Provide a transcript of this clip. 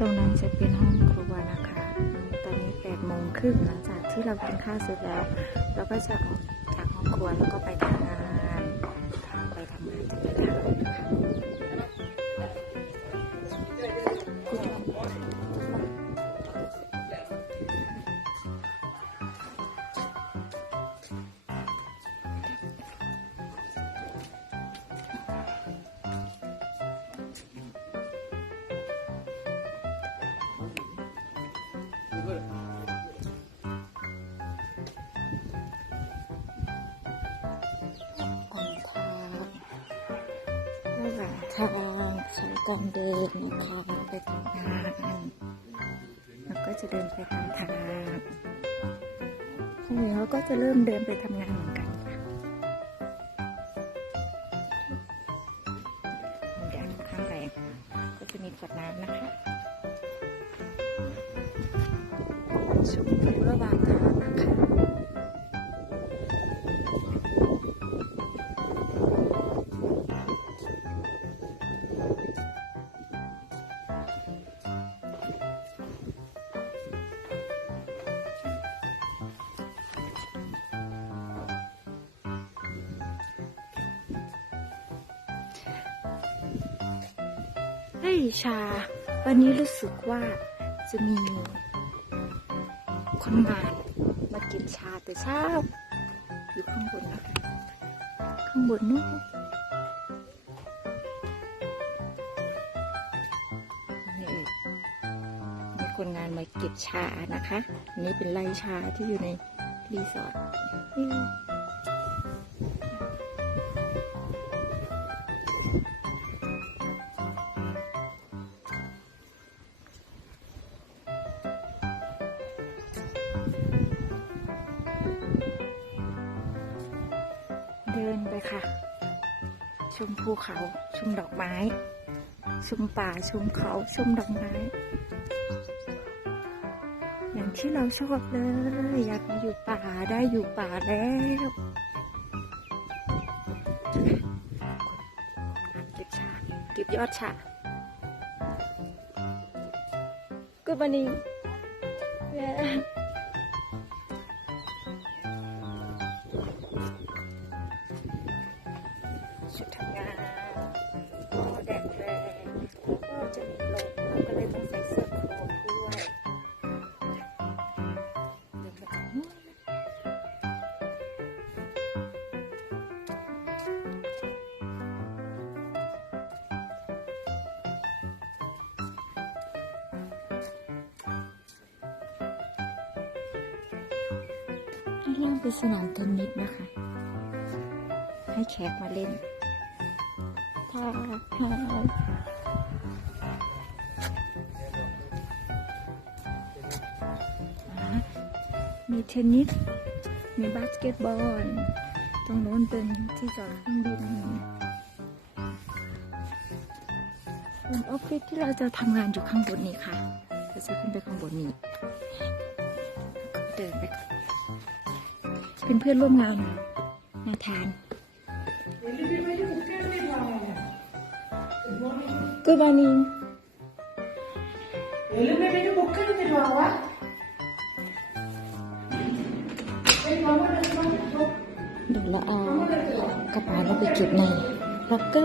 ตรงนั้นจะเป็นห้องครัวนะคะ ตอนนี้8โมงครึ่งหลังจากที่เรากินข้าวเสร็จแล้ว เราก็จะออกจากห้องครัวแล้วก็ไปทำงาน ไปทำงานจะไปทำนะคะ ทางระหว่างทางเขากองเดินนะคะไปทำงานแล้วก็จะเดินไปทำทางคนอื่นเขาก็จะเริ่มเดินไปทำงานเหมือนกันค่ะแดดค่อนข้างแรงก็จะมีขวดน้ำนะคะ ชมวิวระหว่างทางนะคะเฮ้ยชา วันนี้รู้สึกว่าจะมี คนงานมากินชาแต่เช้าอยู่ข้างบนนะคะข้างบนนู้นนี่มีคนงานมาเก็บชานะคะ นี่เป็นไร่ชาที่อยู่ในรีสอร์ท เดินไปค่ะ ชมภูเขา ชมดอกไม้ ชมป่า ชมเขา ชมดอกไม้ อย่างที่เราชอบเลย อยากมาอยู่ป่าได้อยู่ป่าแล้วเก็บชาเก็บยอดชา Good morning yeah. ก็เลยต้องใส่เสื้อคลุมด้วยเดินมาจากนู้นข้างล่างเป็นสนามเทนนิสนะคะ ให้แขกมาเล่นถ้าถ้า มีเทนนิส มีบาสเกตบอล ตรงโน้นเป็นที่จอดเครื่องบินเป็นออฟฟิศที่เราจะทำงานอยู่ข้างบนนี้ค่ะ เราจะขึ้นไปข้างบนนี้ เดินไปก่อน เป็นเพื่อนร่วมงานนายทาน Good morning. Good morning. được là cặp các bạn bị chuột này rất kết